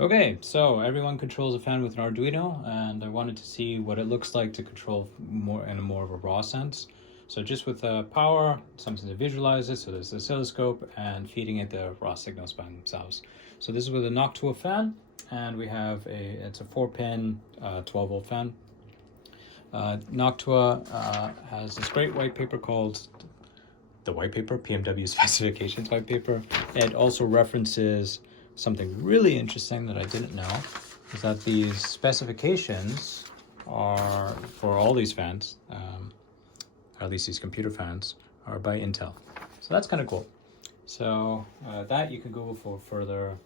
Okay, so everyone controls a fan with an Arduino, and I wanted to see what it looks like to control more in a more of a raw sense. So just with power, something to visualize it. So there's the oscilloscope and feeding it the raw signals by themselves. So this is with a Noctua fan, and we have it's a 4-pin 12-volt fan. Noctua has this great white paper called the white paper, PMW specifications white paper. It also references something really interesting that I didn't know, is that these specifications are for all these fans, or at least these computer fans, are by Intel. So that's kind of cool. So that you can Google for further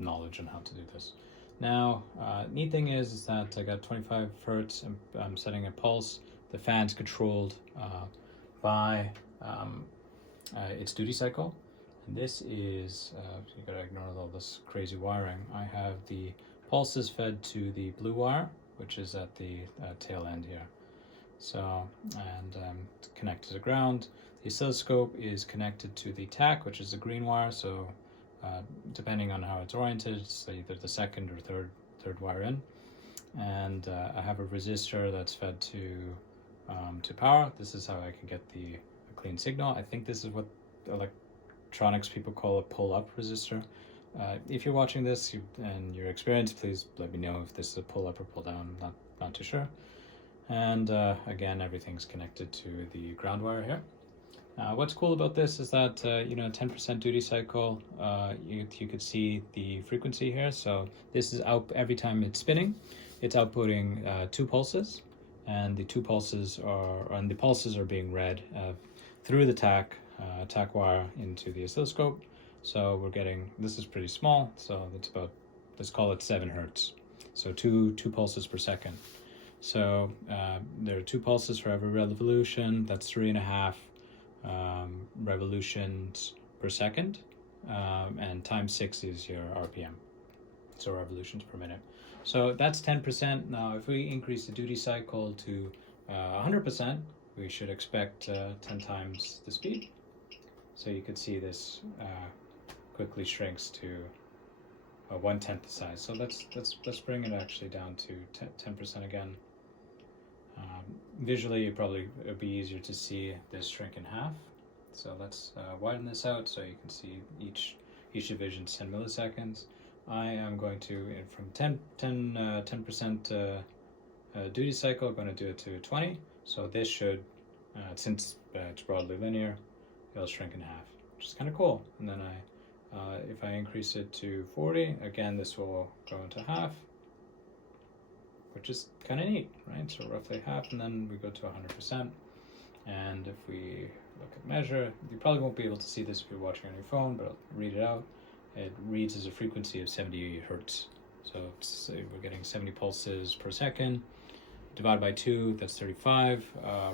knowledge on how to do this. Now, neat thing is that I got 25 hertz and I'm setting a pulse. The fan's controlled by its duty cycle. And this is, you gotta ignore all this crazy wiring. I have the pulses fed to the blue wire, which is at the tail end here. So, and connected to ground. The oscilloscope is connected to the TAC, which is the green wire. So, depending on how it's oriented, it's either the second or third wire in. And I have a resistor that's fed to power. This is how I can get a clean signal. I think this is what electronics people call a pull-up resistor. If you're watching this and you're experienced, please let me know if this is a pull-up or pull-down. Not too sure. And again, everything's connected to the ground wire here. What's cool about this is that 10% duty cycle. You could see the frequency here. So this is out every time it's spinning. It's outputting 2 pulses, and the pulses are being read through the TAC wire into the oscilloscope. So we're getting, this is pretty small, so it's about, let's call it 7 hertz. So two pulses per second. So there are 2 pulses for every revolution. That's 3.5 revolutions per second, and times 6 is your RPM, so revolutions per minute. So that's 10%. Now, if we increase the duty cycle to 100%, we should expect 10 times the speed. So you could see this quickly shrinks to 1/10 the size. So let's bring it actually down to 10% again. Visually, it'd be easier to see this shrink in half. So let's widen this out so you can see each division is 10 milliseconds. I am going to, from 10% duty cycle, I'm going to do it to 20. So this should, since it's broadly linear, it'll shrink in half, which is kind of cool. And then if I increase it to 40, again, this will go into half, which is kind of neat, right? So roughly half, and then we go to 100%. And if we look at measure, you probably won't be able to see this if you're watching on your phone, but I'll read it out. It reads as a frequency of 70 hertz. So we're getting 70 pulses per second. Divided by 2, that's 35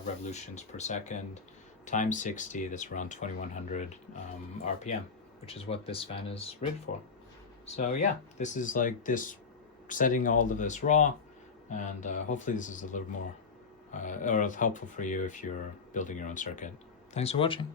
revolutions per second. Times 60, that's around 2100 RPM, which is what this fan is rated for. So yeah, this is like this, setting all of this raw, and hopefully this is a little more or helpful for you if you're building your own circuit. Thanks for watching.